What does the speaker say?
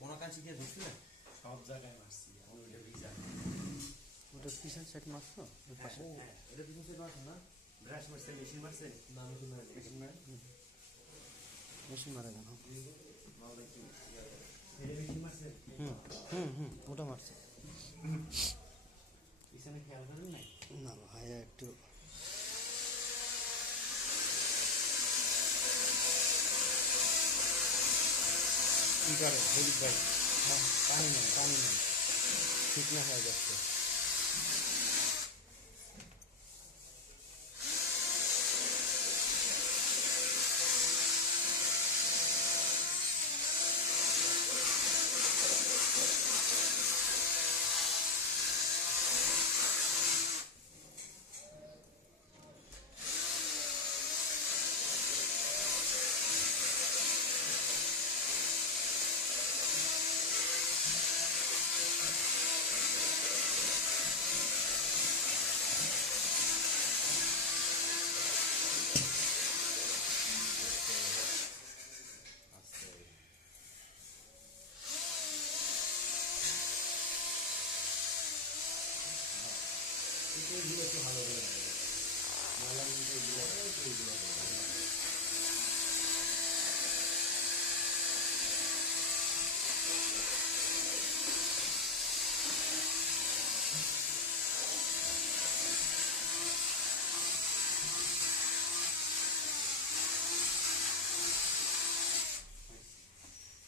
কোন কাছে গিয়ে ধরছি সব জায়গায় মারছি ওইটা ভিজা। ওটা মারছো? হ্যাঁ, হ্যাঁ, এটা না? ব্রাশ মারছে মেশিন মারছে? না মেশিন মেশিন মারে? মেশিন হুম হুম হুম ওটা মারছে। পিছনে খেয়াল করেন না কি করে? হেল্প ভাই। হ্যাঁ পানি নেন পানি নেন ঠিক না হয়ে যাচ্ছে। 这一个 juga